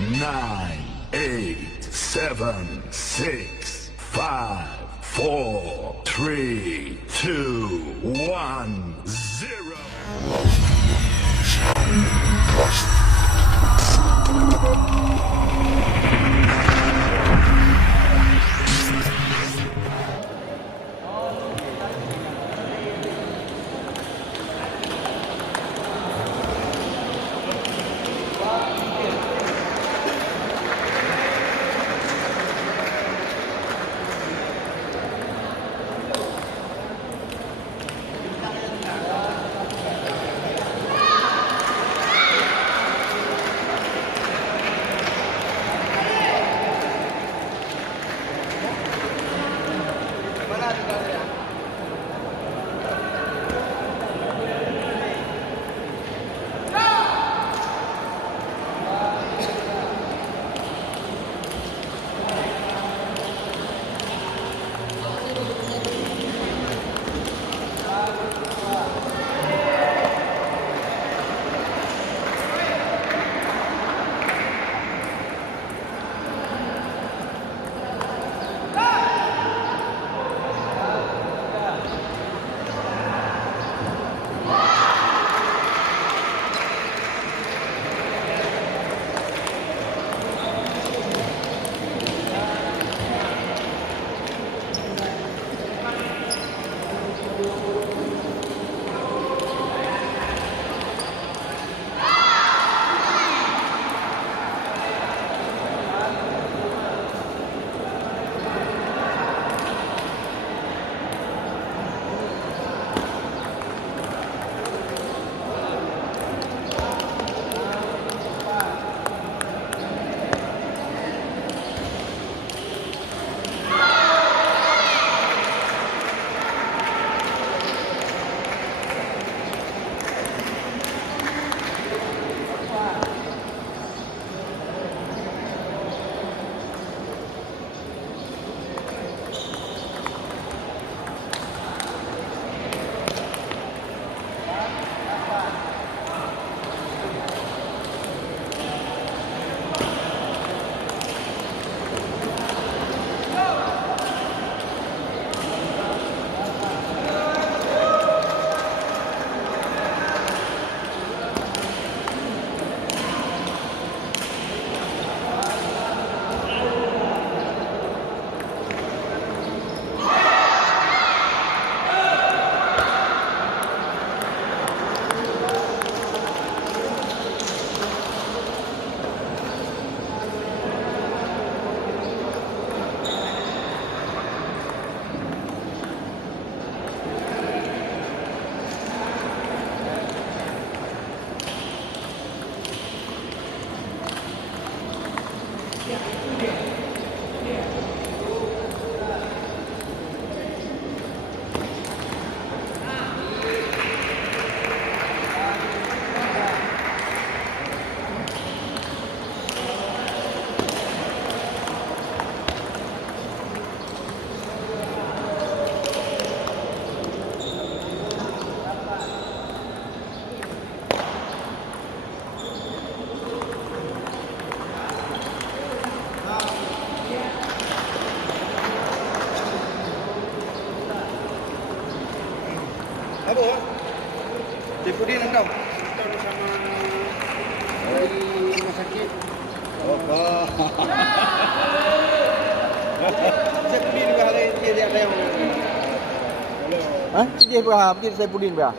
9, 8, 7, 6, 5, 4, 3, 2, 1, 0. Apa? Saifuddin engkau? Kita bersama dari rumah sakit. Oh. Saifuddin juga hari dia ada yang. Hah? Dia berapa? Dia Saifuddin berapa?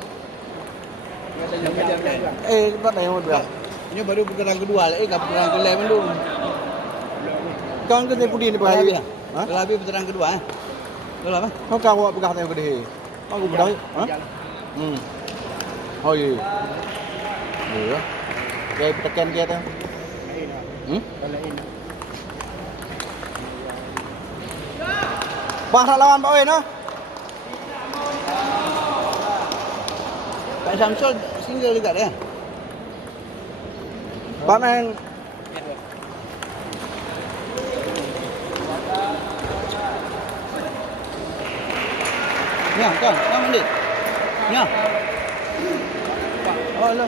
Lepas dah yang berapa? Ini baru putaran kedua lah. Putaran kelima belum. Kau ke Saifuddin berapa hari? Ha? Kalau habis putaran kedua Kalau apa? Kau kau awak pegang yang gede. Aku pegang. Ha? Oh iya. Iya. Kayak tekan dia tu. Bang tak lawan Pak Wen ah. Pak Samsul single dekat dia. Pak Meng. Ya, kan, mandi. Ya. Oh, lo.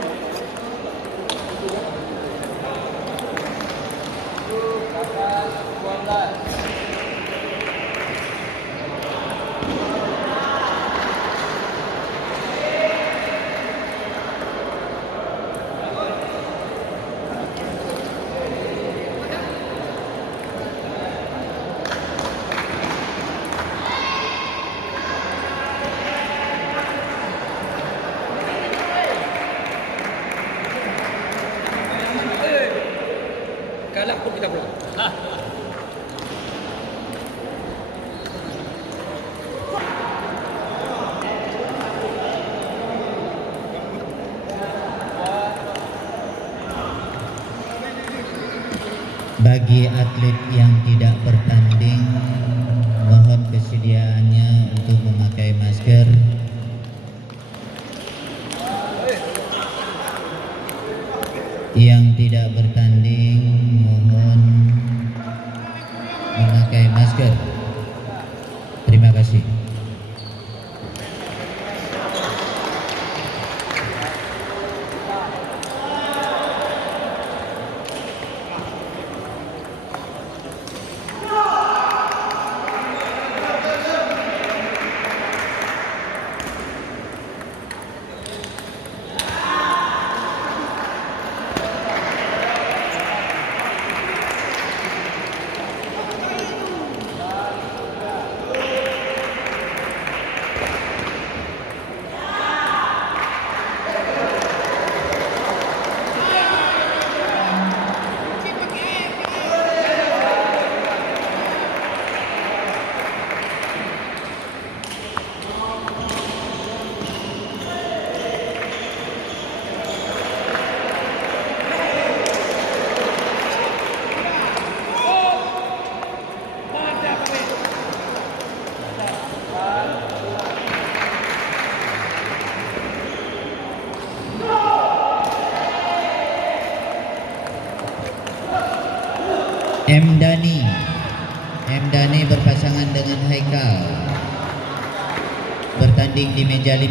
jalan pun kita pulang. Bagi atlet yang tidak bertanding, mohon kesediaannya untuk memakai masker. Yang tidak bertanding, mohon memakai masker. Terima kasih. M Dhani berpasangan dengan Haikal bertanding di meja 5.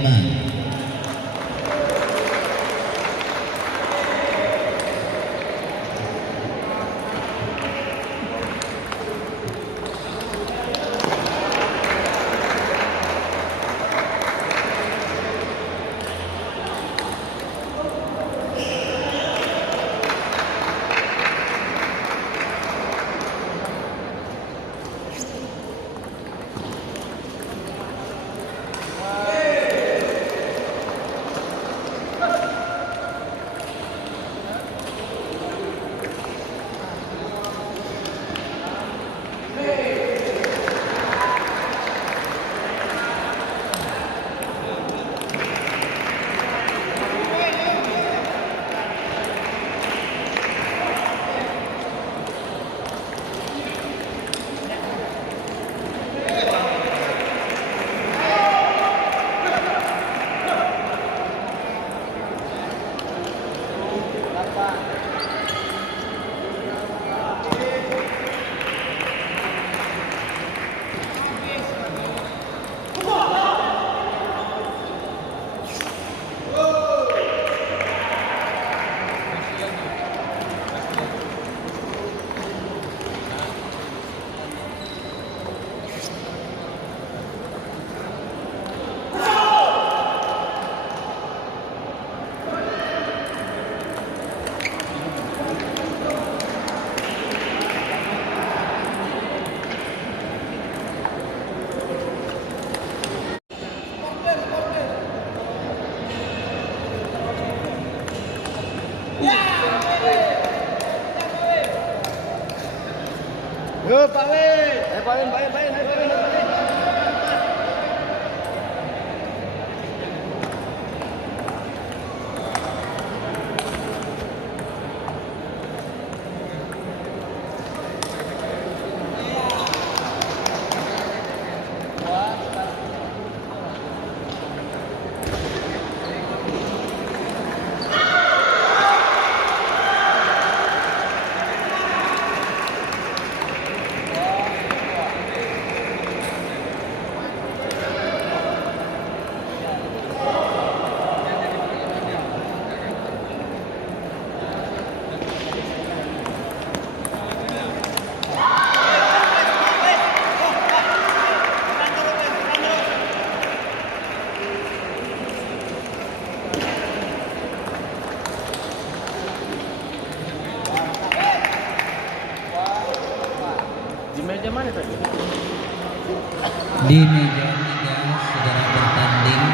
Di meja 3 segera bertanding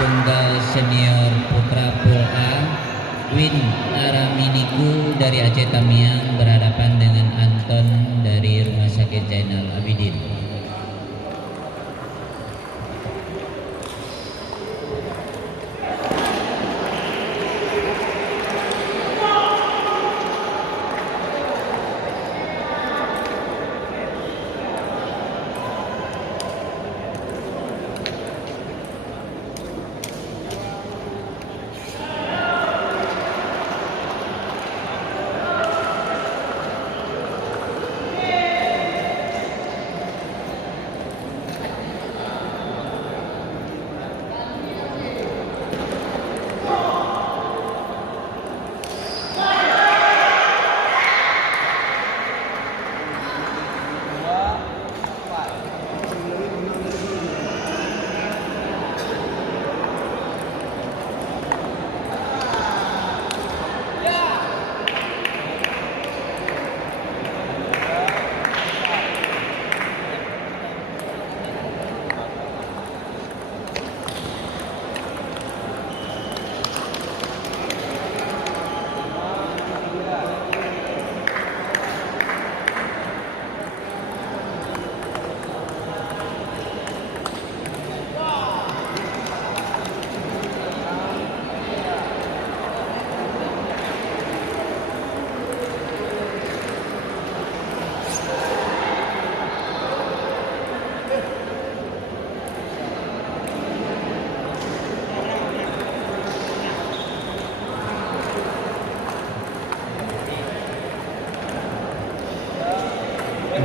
tunggal senior putra Pool A Win Aramini Wiku dari Aceh Tamiang berhadapan dengan Anton dari Rumah Sakit Zainal Abidin.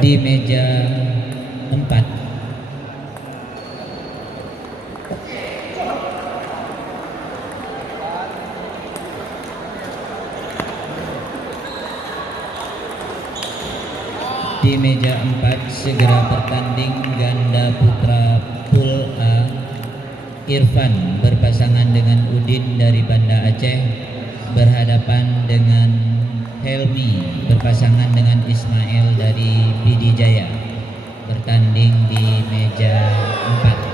Di meja 4 segera bertanding ganda putra Pool A. Irfan berpasangan dengan Udin dari Banda Aceh berhadapan dengan Helmi berpasangan dengan Ismail dari Pidi Jaya, bertanding di meja 4.